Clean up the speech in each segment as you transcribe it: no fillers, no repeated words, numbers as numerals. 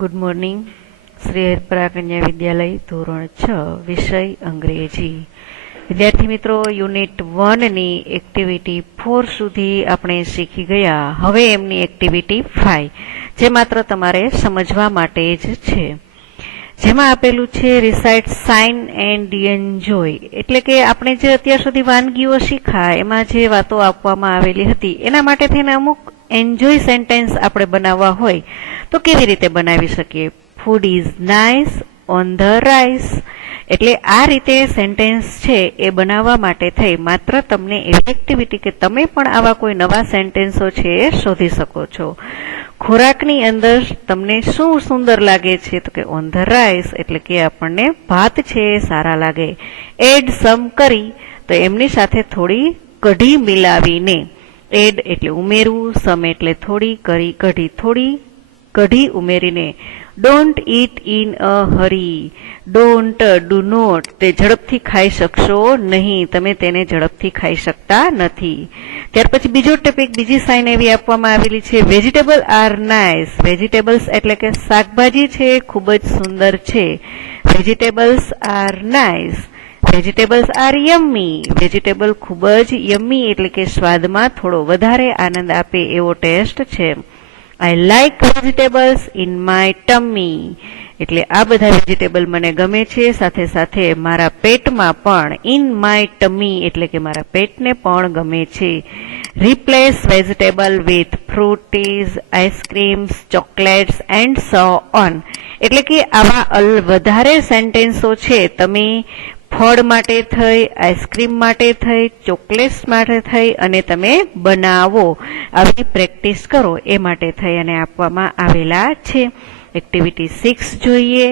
Good morning. Shri Haripara કન્યા વિદ્યાલય ધોરણ 6 વિષય અંગ્રેજી. વિદ્યાર્થી મિત્રો, યુનિટ 1 ની એક્ટિવિટી 4 સુધી આપણે શીખી ગયા. હવે એમની એક્ટિવિટી 5 જે માત્ર તમારે સમજવા માટે જ છે, જેમાં આપેલું છે રિસાઇટ સાઇન એન્ડ એન્જોય. એટલે કે આપણે જે અત્યાર સુધી વાનગીઓ શીખા એમાં જે વાતો આપવામાં આવેલી હતી એના માટે થઈને અમુક એન્જોય સેન્ટેન્સ આપણે બનાવવા હોય તો કેવી રીતે બનાવી શકીએ. Food is nice on the rice. એટલે આ રીતે સેન્ટેન્સ છે એ બનાવવા માટે થઈ માત્ર તમને એવી એક્ટિવિટી કે તમે પણ આવા કોઈ નવા સેન્ટેન્સો છે એ શોધી શકો છો. ખોરાકની અંદર તમને શું સુંદર લાગે છે તો કે ઓન ધ રાઈસ એટલે કે આપણને ભાત છે એ સારા લાગે. એડ સમ કરી તો એમની સાથે થોડી કઢી મિલાવીને. એડ એટલે ઉમેરવું, સમ એટલે થોડી, કરી કઢી થોડી કઢી ઉમેરીને. Don't eat in a hurry. Don't, do not, તે ઝડપથી ખાઈ શકશો નહીં, તમે તેને ઝડપથી ખાઈ શકતા નથી. ત્યાર પછી બીજો ટોપિક, બીજી સાઇન એવી આપવામાં આવેલી છે વેજીટેબલ આર નાઇસ. વેજીટેબલ્સ એટલે કે શાકભાજી છે ખૂબ જ સુંદર છે. Vegetables are nice. Vegetables R yummy. Vegetable ખૂબ જ યમ્મી એટલે કે સ્વાદમાં થોડો વધારે આનંદ આપે એવો ટેસ્ટ છે. I like vegetables in my tummy. એટલે આ બધા વેજીટેબલ મને ગમે છે, સાથે સાથે મારા પેટમાં પણ. ઇન માય ટમ્મી એટલે કે મારા પેટને પણ ગમે છે. Replace vegetable with fruities, ice creams, chocolates and so on. એટલે કે આવા વધારે સેન્ટેન્સો છે તમે ફળ માટે થઈ, આઈસ્ક્રીમ માટે થઈ, ચોકલેટ્સ માટે થઈ અને તમે બનાવો, આવી પ્રેક્ટિસ કરો એ માટે થઈ અને આપવામાં આવેલા છે. એક્ટિવિટી 6 જોઈએ.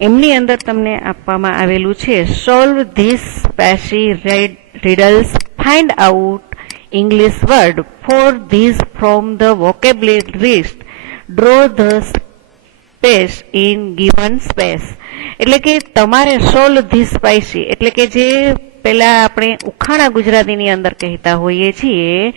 એમની અંદર તમને આપવામાં આવેલું છે solve this spicy riddles, find out English word for this from the vocabulary list, draw the space in given space. એટલે કે તમારે સોલ્વ ધીસ સ્પાઇસી એટલે કે જે પેલા આપણે ઉખાણા ગુજરાતીની અંદર કહેતા હોઈએ છીએ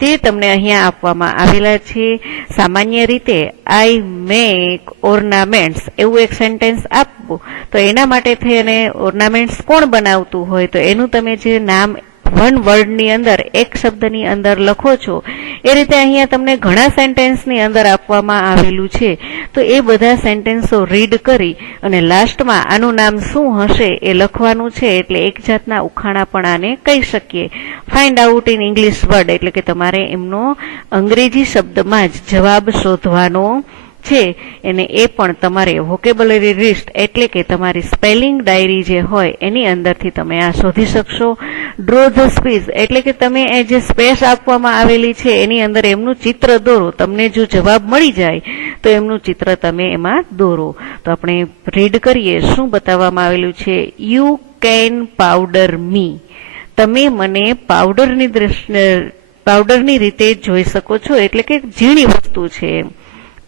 તે તમને અહીંયા આપવામાં આવેલા છે. સામાન્ય રીતે આઈ મેક ઓર્નામેન્ટ્સ એવું એક સેન્ટેન્સ આપવું તો એના માટે થઈ અને ઓર્નામેન્ટ્સ કોણ બનાવતું હોય તો એનું તમે જે નામ વન વર્ડની અંદર એક શબ્દની અંદર લખો છો એ રીતે અહીંયા તમને ઘણા સેન્ટેન્સની અંદર આપવામાં આવેલું છે. તો એ બધા સેન્ટેન્સો રીડ કરી અને લાસ્ટમાં આનું નામ શું હશે એ લખવાનું છે. એટલે એક જાતના ઉખાણા પણ આને કહી શકીએ. Find out in English word એટલે કે તમારે એમનો અંગ્રેજી શબ્દમાં જ જવાબ શોધવાનો છે. એને એ પણ તમારે વોકેબ્યુલરી લિસ્ટ એટલે કે તમારી સ્પેલિંગ ડાયરી જે હોય એની અંદરથી તમે આ શોધી શકશો. ડ્રો ધ સ્પેસ એટલે કે તમે એ જે સ્પેસ આપવામાં આવેલી છે એની અંદર એમનું ચિત્ર દોરો. તમને જો જવાબ મળી જાય તો એમનું ચિત્ર તમે એમાં દોરો. તો આપણે રીડ કરીએ શું બતાવવામાં આવેલું છે. યુ કેન પાવડર મી. તમે મને પાવડરની રીતે જોઈ શકો છો એટલે કે ઝીણી વસ્તુ છે.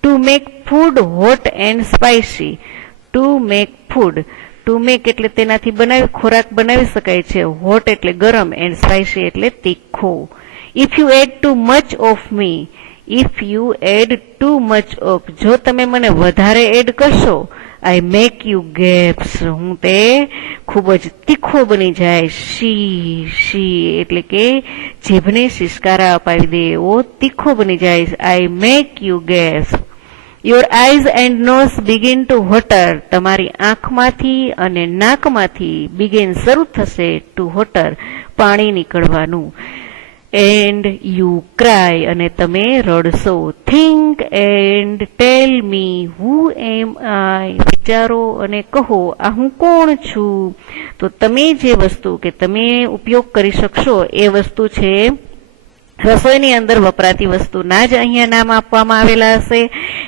To make food hot and spicy. To make food, to make એટલે તેનાથી ખોરાક બનાવી શકાય છે. હોટ એટલે ગરમ એન્ડ સ્પાઇસી એટલે તીખો. If you add too much of me. If you add too much of, જો તમે મને વધારે એડ કરશો. આઈ મેક યુ ગેપ્સ. હું તે ખૂબ જ તીખો બની જાય. શી એટલે કે જીભને શિષ્કારા અપાવી દે એવો તીખો બની જાય. I make you gaps. Your eyes and nose begin to water. તમારી આંખમાંથી અને નાકમાંથી બિગિન શરૂ થશે ટુ વોટર પાણી નીકળવાનું. એન્ડ યુ ક્રાય અને તમે રડશો. થિંક એન્ડ ટેલ મી હુ એમ આઈ. વિચારો અને કહો આ હું કોણ છું. તો તમે જે વસ્તુ કે તમે ઉપયોગ કરી શકશો એ વસ્તુ છે રસોઈની અંદર વપરાતી વસ્તુના જ અહીંયા નામ આપવામાં આવેલા હશે.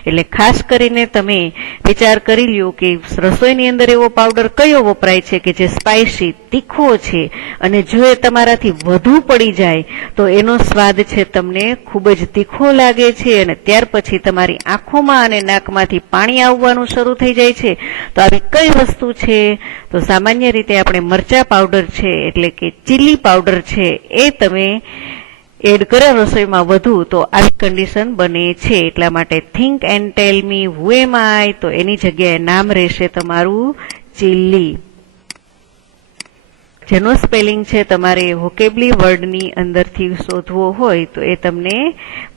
એટલે ખાસ કરીને તમે વિચાર કરી લ્યો કે રસોઈની અંદર એવો પાવડર કયો વપરાય છે કે જે સ્પાઇસી તીખો છે અને જો એ તમારાથી વધુ પડી જાય તો એનો સ્વાદ છે તમને ખૂબ જ તીખો લાગે છે અને ત્યાર પછી તમારી આંખોમાં અને નાકમાંથી પાણી આવવાનું શરૂ થઈ જાય છે. તો આવી કઈ વસ્તુ છે તો સામાન્ય રીતે આપણે મરચા પાવડર છે એટલે કે ચીલી પાવડર છે એ તમે એડ કરે રસોઈમાં વધુ તો આવી કન્ડિશન બને છે. એટલા માટે થિંક એન્ડ ટેલ મી હુ એમ આઈ, તો એની જગ્યાએ નામ રહેશે તમારું ચિલ્લી, જેનો સ્પેલિંગ છે તમારે વોકેબલી વર્ડની અંદરથી શોધવો હોય તો એ તમને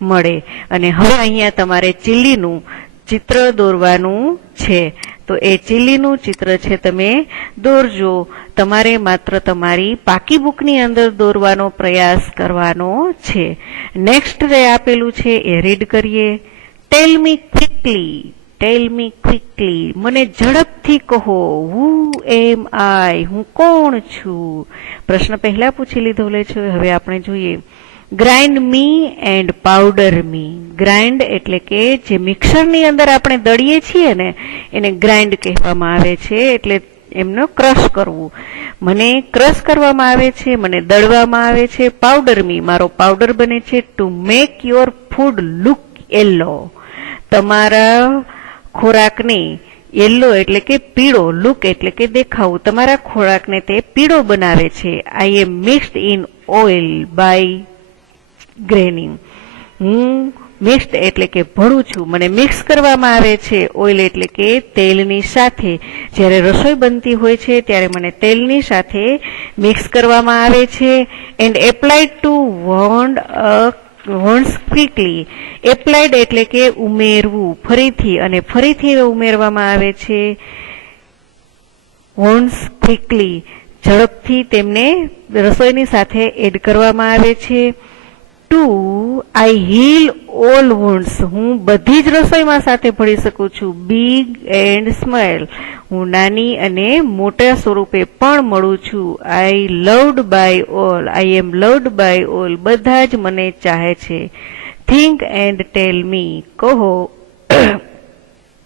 મળે. અને હવે અહીંયા તમારે ચિલ્લીનું ચિત્ર દોરવાનું છે. તો એ ચિલ્લીનું ચિત્ર છે તમે દોરજો. તમારે માત્ર તમારી પાકી બુકની અંદર દોરવાનો પ્રયાસ કરવાનો છે. નેક્સ્ટ જે આપેલું છે એ રીડ કરીએ. ટેલ મી ક્વિકલી, ટેલ મી ક્વિકલી, મને ઝડપથી કહો. હુ એમ આઈ, હું કોણ છું. પ્રશ્ન પહેલા પૂછી લીધો છે. હવે આપણે જોઈએ. Grind me and powder me. Grind એટલે કે જે મિક્સરની અંદર આપણે દળીએ છીએ ને એને ગ્રાઇન્ડ કહેવામાં આવે છે. એટલે એમનો ક્રશ કરવું. મને ક્રશ કરવામાં આવે છે, મને દળવામાં આવે છે. પાવડર મી, મારો પાવડર બને છે. To make your food look yellow, તમારા ખોરાકને યેલો એટલે કે પીળો, લુક એટલે કે દેખાવું, તમારા ખોરાકને તે પીળો બનાવે છે. I M mixed in oil by ગ્રેનિંગ. હું મિક્સ્ડ એટલે કે ભળું છું, મને મિક્સ કરવામાં આવે છે. ઓઇલ એટલે કે તેલની સાથે. જ્યારે રસોઈ બનતી હોય છે ત્યારે મને તેલની સાથે મિક્સ કરવામાં આવે છે. And applied to wants quickly. Applied એટલે કે ઉમેરવું, ફરીથી અને ફરીથી ઉમેરવામાં આવે છે. વોન્ટ્સ ક્વિકલી, ઝડપથી તેમને રસોઈની સાથે એડ કરવામાં આવે છે. ટુ આઈ હીલ ઓલ વોન્ટ્સ, હું બધી જ રસોઈમાં સાથે ભળી શકું છું. બિગ એન્ડ સ્મોલ, હું નાની અને મોટા સ્વરૂપે પણ મળું છું. I loved by all, I am loved by all, બધા જ મને ચાહે છે. થિંક એન્ડ ટેલ મી, કહો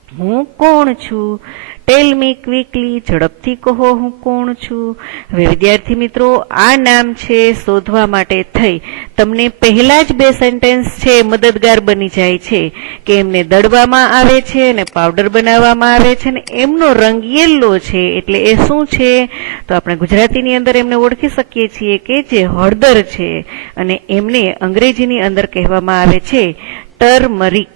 હું કોણ છું. ટેલ મી ક્વિકલી, ઝડપથી કહો હું કોણ છું. હવે વિદ્યાર્થી મિત્રો, આ નામ છે શોધવા માટે થઈ તમને પહેલા જ બે સેન્ટેન્સ છે મદદગાર બની જાય છે કે એમને દળવામાં આવે છે અને પાવડર બનાવવામાં આવે છે અને એમનો રંગ યેલો છે. એટલે એ શું છે તો આપણે ગુજરાતીની અંદર એમને ઓળખી શકીએ છીએ કે જે હળદર છે. અને એમને અંગ્રેજીની અંદર કહેવામાં આવે છે ટર્મરિક.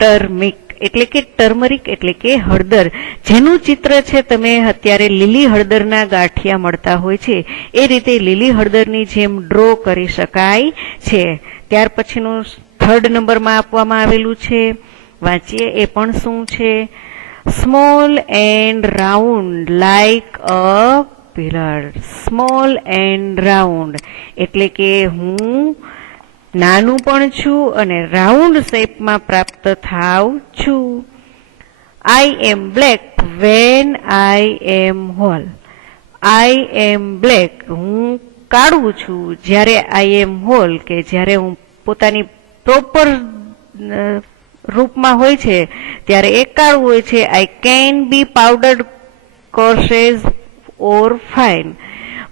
ટર્મિક એટલે કે ટર્મરિક એટલે કે હળદર, જેનું ચિત્ર છે તમે અત્યારે લીલી હળદરના ગાંઠિયા મળતા હોય છે એ રીતે લીલી હળદરની જેમ ડ્રો કરી શકાય છે. ત્યાર પછીનું થર્ડ નંબરમાં આપવામાં આવેલું છે, વાંચીએ એ પણ શું છે. Small and round like a pillar. Small and round એટલે કે હું નાનું પણ છું અને રાઉન્ડ શેપમાં પ્રાપ્ત થાવ છું. I am black when I am whole. I am black, હું કાળું છું જ્યારે આઈ એમ હોલ કે જ્યારે હું પોતાની પ્રોપર રૂપમાં હોય છે ત્યારે એ કાળું હોય છે. I can be powdered coarse or fine.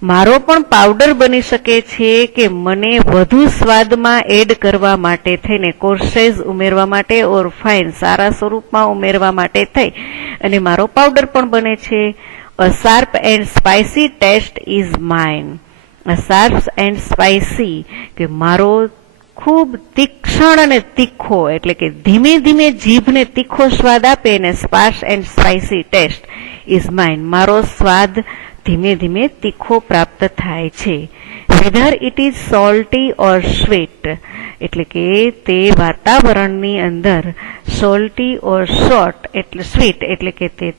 મારો પણ પાવડર બની શકે છે કે મને વધુ સ્વાદમાં એડ કરવા માટે થઈને, કોર્સેસ ઉમેરવા માટે, ઓર ફાઇન સારા સ્વરૂપમાં ઉમેરવા માટે થઈ અને મારો પાવડર પણ બને છે. A sharp and spicy taste is mine. A sharp and spicy કે મારો ખૂબ તીક્ષ્ણ અને તીખો એટલે કે ધીમે ધીમે જીભને તીખો સ્વાદ આપે અને sparse and spicy taste is mine, મારો સ્વાદ ધીમે ધીમે તીખો પ્રાપ્ત થાય છે. Whether it is salty or sweet એટલે કે તે વાતાવરણની અંદર સોલ્ટી ઓર શોર્ટ એટલે સ્વીટ એટલે કે તે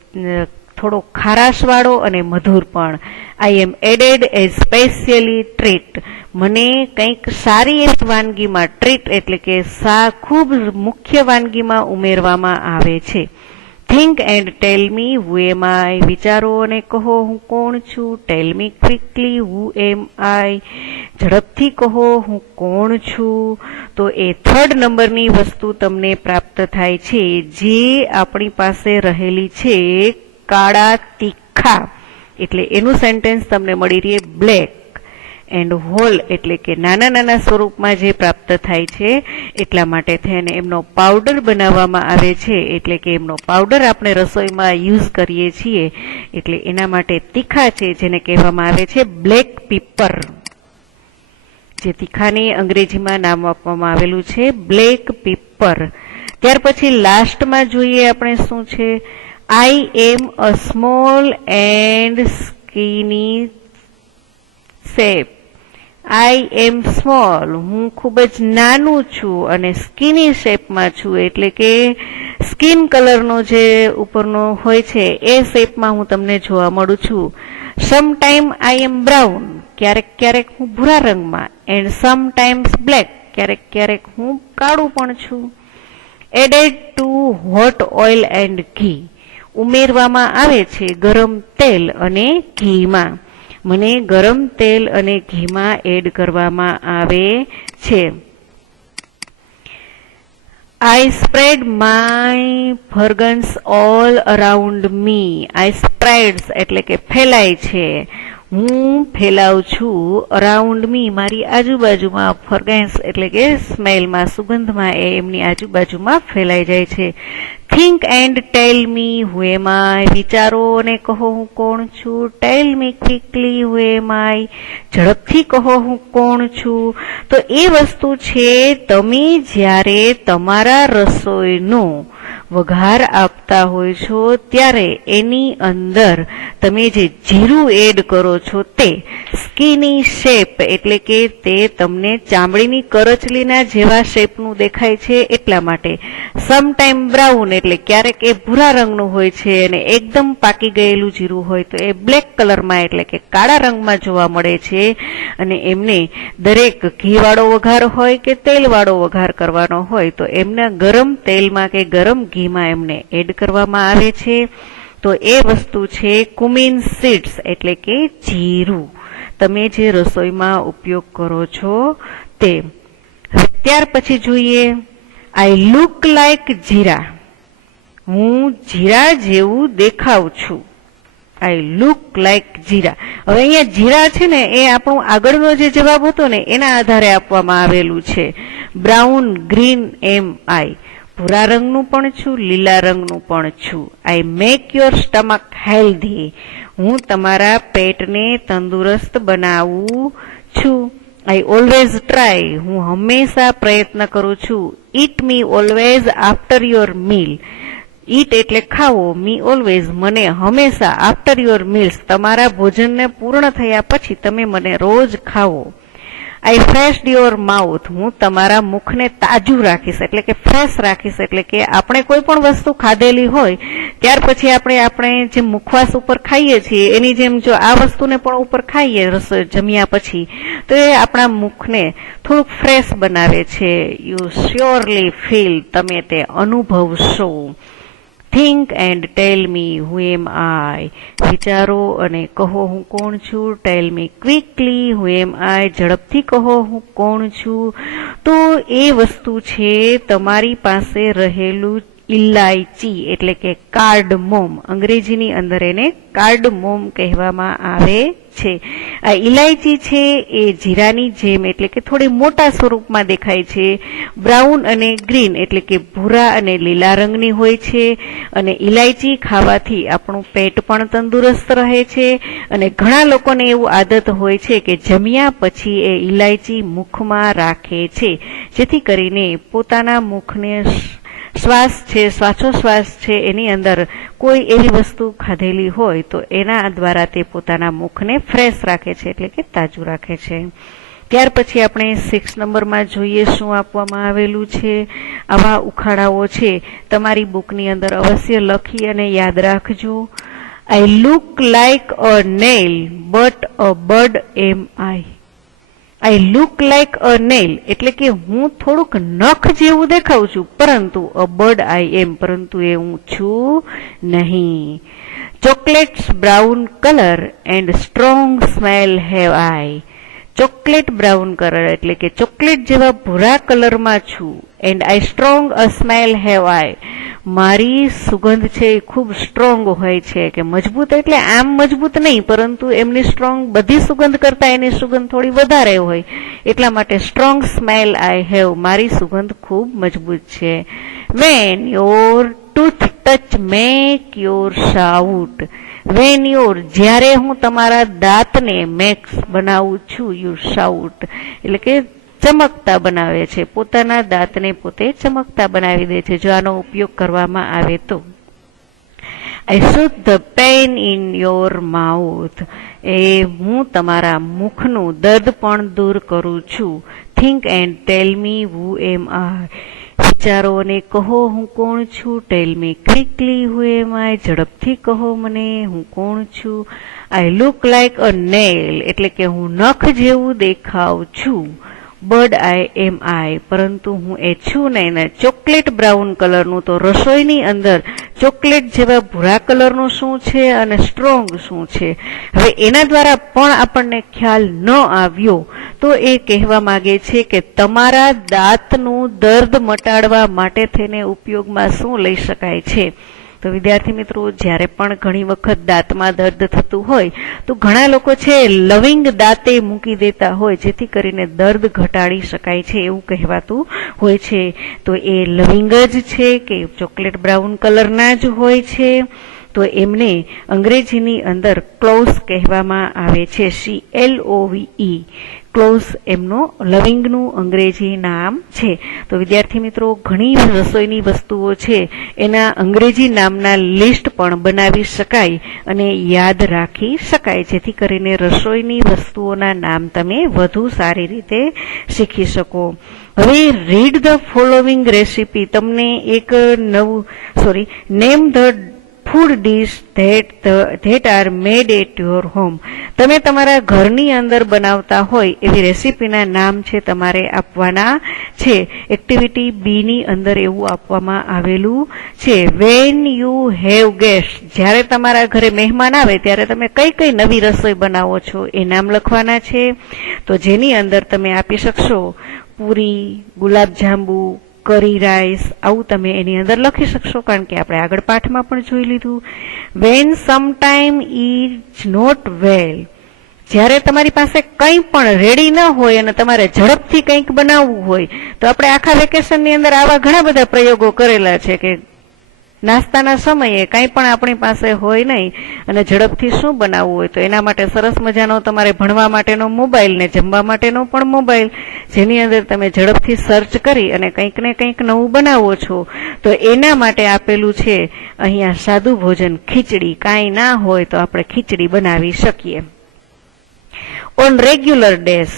થોડો ખારાશવાળો અને મધુર પણ. I am added a specially treat. મને કંઈક સારી એવી વાનગીમાં, ટ્રીટ એટલે કે ખૂબ મુખ્ય વાનગીમાં ઉમેરવામાં આવે છે. થિંક એન્ડ ટેલ મી હુ એમ આઈ. વિચારો અને કહો હું કોણ છું. ટેલ મી ક્વિકલી હુ એમ આઈ. ઝડપથી કહો હું કોણ છું. તો એ થર્ડ નંબરની વસ્તુ તમને પ્રાપ્ત થાય છે જે આપણી પાસે રહેલી છે કાળા તીખા. એટલે એનું સેન્ટેન્સ તમને મળી રહે બ્લેક એન્ડ હોલ એટલે કે નાના નાના સ્વરૂપમાં જે પ્રાપ્ત થાય છે એટલા માટે થઈને એમનો પાવડર બનાવવામાં આવે છે. એટલે કે એમનો પાવડર આપણે રસોઈમાં યુઝ કરીએ છીએ એટલે એના માટે તીખા છે જેને કહેવામાં આવે છે બ્લેક પીપર. જે તીખાને અંગ્રેજીમાં નામ આપવામાં આવેલું છે બ્લેક પેપર. ત્યાર પછી લાસ્ટમાં જોઈએ આપણે શું છે, I am a small and skinny shape. I am small, હું ખૂબ જ નાનું છું અને સ્કીની શેપમાં છું, એટલે કે સ્કિન કલરનો જે ઉપરનો હોય છે એ શેપમાં હું તમને જોવા મળું છું. સમટાઈમ આઈ એમ બ્રાઉન, ક્યારેક ક્યારેક હું ભૂરા રંગમાં. એન્ડ સમટાઈમ્સ બ્લેક, ક્યારેક ક્યારેક હું કાળું પણ છું. Added to hot oil and ghee, ઉમેરવામાં આવે છે ગરમ તેલ અને ઘીમાં. મને ગરમ તેલ અને ઘીમાં એડ કરવામાં આવે છે. I spread my fragrance all around me. I spreads એટલે કે ફેલાય છે. હું ફેલાવું છું અરાઉન્ડ મી, મારી આજુબાજુમાં. ફ્રેગ્રન્સ એટલે કે સ્મેલમાં, સુગંધમાં એ એમની આજુબાજુમાં ફેલાઈ જાય છે. થિંક એન્ડ ટેલ મી હુ એમ આઈ, વિચારો અને કહો હું કોણ છું. ટેલ મી ક્વિકલી હુ એમ આઈ, ઝડપથી કહો હું કોણ છું. તો એ વસ્તુ છે, તમે જ્યારે તમારા રસોઈનો વઘાર આપતા હોય છો ત્યારે એની અંદર તમે જે જીરું એડ કરો છો તે સ્કીની શેપ એટલે કે તે તમને ચામડીની કરચલીના જેવા શેપનું દેખાય છે એટલા માટે. સમટાઈમ બ્રાઉન એટલે ક્યારેક એ ભૂરા રંગનું હોય છે અને એકદમ પાકી ગયેલું જીરું હોય તો એ બ્લેક કલરમાં એટલે કે કાળા રંગમાં જોવા મળે છે. અને એમને દરેક ઘીવાળો વઘાર હોય કે તેલવાળો વઘાર કરવાનો હોય તો એમના ગરમ તેલમાં કે ગરમ ઘીમાં એમને એડ કરવામાં આવે છે. તો એ વસ્તુ છે કુમિન સીડ્સ એટલે કે જીરું, તમે જે રસોઈમાં ઉપયોગ કરો છો તે. ત્યાર પછી જોઈએ આઈ લુક લાઈક જીરા, હું જીરા જેવું દેખાવ છું. આઈ લુક લાઈક જીરા. હવે અહીંયા જીરા છે ને એ આપણો આગળનો જે જવાબ હતો ને એના આધારે આપવામાં આવેલું છે. બ્રાઉન, ગ્રીન એમ આઈ, ભૂરા રંગનું પણ છું, લીલા રંગનું પણ છું. I make your stomach healthy, હું તમારા પેટને તંદુરસ્ત બનાવું છું. આઈ ઓલવેઝ ટ્રાય, હું હંમેશા પ્રયત્ન કરું છું. ઈટ મી ઓલવેઝ આફ્ટર યોર મીલ, ઈટ એટલે ખાવો, મી ઓલવેઝ મને હંમેશા, આફ્ટર યોર મીલ્સ તમારા ભોજનને પૂર્ણ થયા પછી તમે મને રોજ ખાવો. આઈ ફ્રેશ્ડ યોર માઉથ, હું તમારા મુખને તાજું રાખીશ એટલે કે ફ્રેશ રાખીશ. એટલે કે આપણે કોઈ પણ વસ્તુ ખાધેલી હોય ત્યાર પછી આપણે જે મુખવાસ ઉપર ખાઈએ છીએ એની જેમ જો આ વસ્તુને પણ ઉપર ખાઈએ રસોઈ જમ્યા પછી તો એ આપણા મુખને થોડુંક ફ્રેશ બનાવે છે. યુ શ્યોરલી ફીલ, તમે તે અનુભવશો. થિંક એન્ડ ટેલ મી હુ એમ આઈ, વિચારો અને કહો હું કોણ છું. ટેલ મી ક્વિકલી હુ એમ આઈ, ઝડપથી કહો હું કોણ છું. તો એ વસ્તુ છે તમારી પાસે રહેલું ઇલાયચી એટલે કે કાર્ડમોમ, અંગ્રેજીની અંદર એને કાર્ડમોમ કહેવામાં આવે છે. આ ઇલાયચી છે એ જીરાની જેમ એટલે કે થોડી મોટા સ્વરૂપમાં દેખાય છે. બ્રાઉન અને ગ્રીન એટલે કે ભૂરા અને લીલા રંગની હોય છે. અને ઇલાયચી ખાવાથી આપણું પેટ પણ તંદુરસ્ત રહે છે. અને ઘણા લોકોને એવું આદત હોય છે કે જમ્યા પછી એ ઇલાયચી મુખમાં રાખે છે, જેથી કરીને પોતાના મુખને શ્વાસોશ્વાસ છે એની અંદર કોઈ એવી વસ્તુ ખાધેલી હોય તો એના દ્વારા તે પોતાના મુખને ફ્રેશ રાખે છે એટલે કે તાજું રાખે છે. ત્યાર પછી આપણે 6 નંબરમાં જોઈએ શું આપવામાં આવેલું છે. આવા ઉખાડાઓ છે તમારી બુકની અંદર અવશ્ય લખી અને યાદ રાખજો. I look like a nail but a bird am I. I look like a nail એટલે કે હું થોડુંક નખ જેવું દેખાઉં છું, પરંતુ અ બર્ડ આઈ એમ, પરંતુ એ હું છું નહીં. Chocolates brown colour and strong smell have I. Chocolate brown colour એટલે કે ચોકલેટ જેવા ભૂરા કલરમાં છું. And I strong a smell have આઈ, મારી સુગંધ છે એ ખૂબ સ્ટ્રોંગ હોય છે, કે મજબૂત એટલે આમ મજબૂત નહીં પરંતુ એમની સ્ટ્રોંગ બધી સુગંધ કરતા એની સુગંધ થોડી વધારે હોય એટલા માટે સ્ટ્રોંગ સ્મેલ આઈ હેવ, મારી સુગંધ ખૂબ મજબૂત છે. Van your tooth touch make your shout. Van your, જ્યારે હું તમારા દાંતને મેક્સ બનાવું છું, યુ શાઉટ એટલે કે ચમકતા બનાવે છે, પોતાના દાંતને પોતે ચમકતા બનાવી દે છે જો આનો ઉપયોગ કરવામાં આવે તો. I soothe the pain in your mouth. હું તમારા મુખનું દર્દ પણ દૂર કરું છું. Think and tell me who am I. વિચારો અને કહો હું કોણ છું. Tell me quickly who am I. ઝડપથી કહો મને હું કોણ છું. I look like a nail એટલે કે હું નખ જેવું દેખાવ છું. બર્ડ આઈ એમ આઈ, પરંતુ હું એ છું નહીં ને. ચોકલેટ બ્રાઉન કલરનું, તો રસોઈની અંદર ચોકલેટ જેવા ભૂરા કલરનું શું છે અને સ્ટ્રોંગ શું છે. હવે એના દ્વારા પણ આપણને ખ્યાલ ન આવ્યો તો એ કહેવા માંગે છે કે તમારા દાંતનું દર્દ મટાડવા માટે થઈને ઉપયોગમાં શું લઈ શકાય છે. તો વિદ્યાર્થી મિત્રો, જ્યારે પણ ઘણી વખત દાંતમાં દર્દ થતું હોય તો ઘણા લોકો છે લવિંગ દાંતે મૂકી દેતા હોય જેથી કરીને દર્દ ઘટાડી શકાય છે એવું કહેવાતું હોય છે. તો એ લવિંગ જ છે કે ચોકલેટ બ્રાઉન કલરના જ હોય છે. તો એમને અંગ્રેજીની અંદર ક્લોવ્સ કહેવામાં આવે છે. CLOVE, ક્લોવ્સ એમનું લવિંગનું અંગ્રેજી નામ છે. તો વિદ્યાર્થી મિત્રો, ઘણી રસોઈની વસ્તુઓ છે એના અંગ્રેજી નામના લિસ્ટ પણ બનાવી શકાય અને યાદ રાખી શકાય જેથી કરીને રસોઈની વસ્તુઓના નામ તમે વધુ સારી રીતે શીખી શકો. હવે રીડ ધ ફોલોવિંગ રેસીપી. તમને એક name the food dish that are made at your home. તમે તમારા ઘરની અંદર બનાવતા હોય એવી રેસીપીના નામ છે તમારે આપવાના છે. એક્ટિવિટી બી ની અંદર એવું આપવામાં આવેલું છે. વેન યુ હેવ ગેસ્ટ, જ્યારે તમારા ઘરે મહેમાન આવે ત્યારે તમે કઈ કઈ નવી રસોઈ બનાવો છો એ નામ લખવાના છે. તો જેની અંદર તમે આપી શકશો પૂરી, ગુલાબજાંબુ, કરી રાઈસ, આવું તમે એની અંદર લખી શકશો કારણ કે આપણે આગળ પાઠમાં પણ જોઈ લીધું. When sometime is not well, જ્યારે તમારી પાસે કંઈ પણ રેડી ન હોય અને તમારે ઝડપથી કંઈક બનાવવું હોય તો આપણે આખા વેકેશનની અંદર આવા ઘણા બધા પ્રયોગો કરેલા છે કે નાસ્તાના સમયે કંઈ પણ આપણી પાસે હોય નહીં અને ઝડપથી શું બનાવવું હોય તો એના માટે સરસ મજાનો તમારે ભણવા માટેનો મોબાઈલ ને જમવા માટેનો પણ મોબાઈલ, જેની અંદર તમે ઝડપથી સર્ચ કરી અને કંઈક ને કંઈક નવું બનાવો છો. તો એના માટે આપેલું છે અહીંયા સાદું ભોજન, ખીચડી. કાંઈ ના હોય તો આપણે ખીચડી બનાવી શકીએ. ઓન રેગ્યુલર ડેઝ,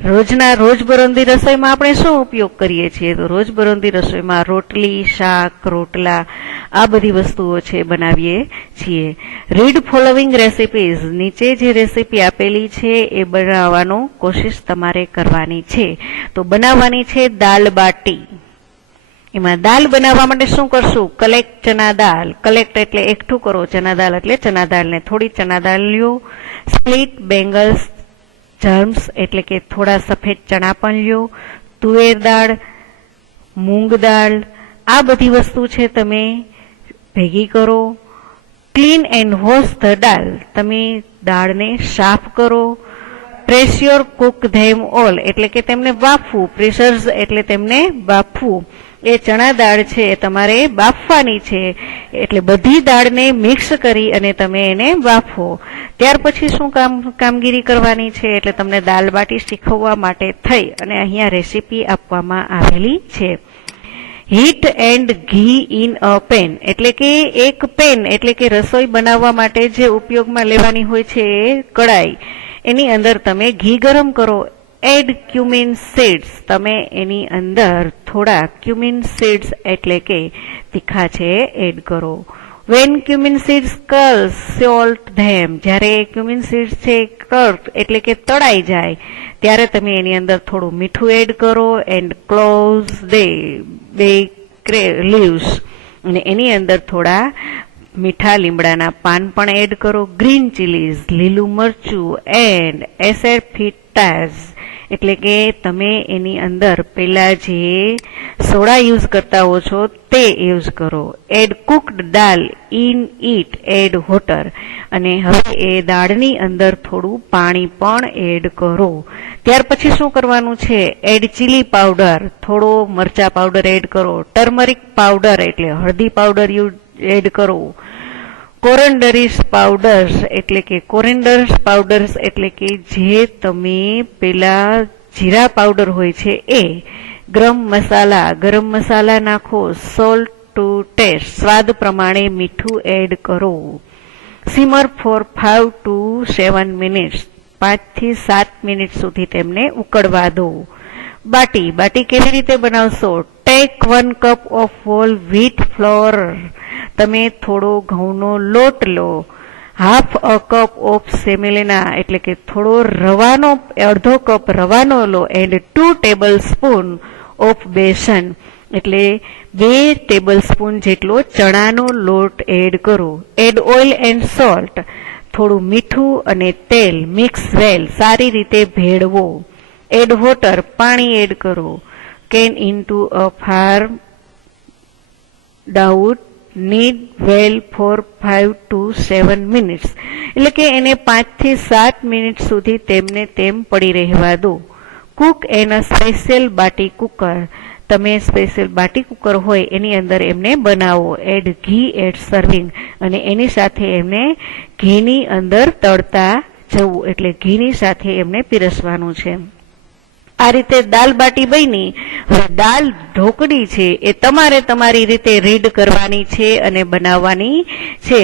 રોજબરોજની રસોઈમાં આપણે શું ઉપયોગ કરીએ છીએ તો રોજબરોજની રસોઈમાં રોટલી, શાક, રોટલા આ બધી વસ્તુઓ છે બનાવીએ છીએ. રીડ ફોલોવિંગ રેસિપીઝ, નીચે જે રેસીપી આપેલી છે એ બનાવવાનો કોશિશ તમારે કરવાની છે. તો બનાવવાની છે દાલ બાટી. એમાં દાલ બનાવવા માટે શું કરશું? કલેક્ટ ચના દાલ. કલેક્ટ એટલે એકઠું કરો, ચના દાલ એટલે ચના દાલને થોડી ચના દાલ લ્યો. સ્પ્લિટ બેંગલ્સ જર્મ્સ એટલે કે થોડા સફેદ ચણા પણ લ્યો. તુવેર દાળ, મૂંગ દાળ, આ બધી વસ્તુ છે તમે ભેગી કરો. ક્લીન એન્ડ વોશ ધ દાળ, તમે દાળને સાફ કરો. પ્રેશર કુક ધેમ ઓલ એટલે કે તેમને બાફવું. પ્રેશર્સ એટલે તેમને બાફવું. એ ચણા દાળ છે એ તમારે બાફવાની છે એટલે બધી દાળને મિક્સ કરી અને તમે એને બાફો. ત્યાર પછી શું કામગીરી કરવાની છે એટલે તમને દાલ બાટી શીખવવા માટે થઈ અને અહીંયા રેસીપી આપવામાં આવેલી છે. હીટ એન્ડ ઘી ઇન અ પેન એટલે કે એક પેન એટલે કે રસોઈ બનાવવા માટે જે ઉપયોગમાં લેવાની હોય છે એ કડાઈ, એની અંદર તમે ઘી ગરમ કરો. એડ ક્યુમિન સીડ્સ, તમે એની અંદર થોડા ક્યુમિન સીડ્સ એટલે કે તીખા છે એડ કરો. When cumin seeds curls salt them, જ્યારે ક્યુમિન સીડ્સ છે કર્લ્સ એટલે કે તળાઈ જાય ત્યારે તમે એની અંદર થોડું મીઠું એડ કરો. એન્ડ ક્લોવ્સ બે લીવ્સ, અને એની અંદર થોડા મીઠા લીમડાના પાન પણ એડ કરો. ગ્રીન ચીલીઝ, લીલું મરચું. એન્ડ એસેફિટાઝ એટલે કે તમે એની અંદર પહેલા જે સોડા યુઝ કરતા હો છો તે યુઝ કરો. Add cooked dal in it add water. અને હવે એ દાળની અંદર થોડું પાણી પણ એડ કરો. ત્યાર પછી શું કરવાનું છે? એડ ચીલી પાવડર, થોડો મરચા પાવડર એડ કરો. ટર્મરિક પાવડર એટલે હળદી પાવડર એડ કરો. કોરન્ડરીસ પાવડર્સ એટલે કે જે તમે પેલા જીરા પાવડર હોય છે એ. ગરમ મસાલા નાખો. સોલ્ટ ટુ ટેસ્ટ, સ્વાદ પ્રમાણે મીઠું એડ કરો. સિમર ફોર 5 to 7 મિનિટ્સ, 5 થી 7 મિનિટ સુધી તેમને ઉકળવા દો. બાટી કેવી રીતે બનાવશો? Take 1 cup of whole wheat flour. તમે થોડો ઘઉંનો લોટ લો. Half a cup of semolina એટલે કે થોડો રવાનો, અડધો કપ રવાનો લો. And 2 tablespoon of besan એટલે 2 ટેબલ સ્પૂન જેટલો ચણાનો લોટ એડ કરો. એડ ઓઇલ એન્ડ સોલ્ટ, થોડું મીઠું અને તેલ. મિક્સ વેલ, સારી રીતે ભેળવો. એડ વોટર, પાણી એડ કરો. કેન into a firm dough knead well four 5 to 7 minutes એટલે કે એને 5 થી 7 મિનિટ સુધી તેમને તેમ પડી રહેવા દો. Cook in a special baati cooker. તમે સ્પેશિયલ બાટી કુકર હોય એની અંદર એમને બનાવો. એડ ઘી એડ સર્વિંગ અને એની સાથે એમને ઘીની અંદર તળતા જવું એટલે ઘીની સાથે એમને પીરસવાનું છે. આ રીતે દાલ બાટી બની. હવે દાલ ઢોકળી છે એ તમારે તમારી રીતે રીડ કરવાની છે અને બનાવવાની છે.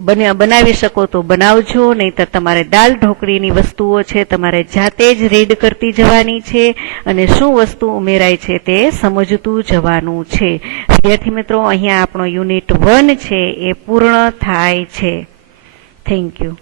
બનાવી શકો તો બનાવજો, નહીતર તમારે દાલ ઢોકળીની વસ્તુઓ છે તમારે જાતે જ રીડ કરતી જવાની છે અને શું વસ્તુ ઉમેરાય છે તે સમજતું જવાનું છે. વિદ્યાર્થી મિત્રો, અહીંયા આપણો યુનિટ 1 છે એ પૂર્ણ થાય છે. Thank you.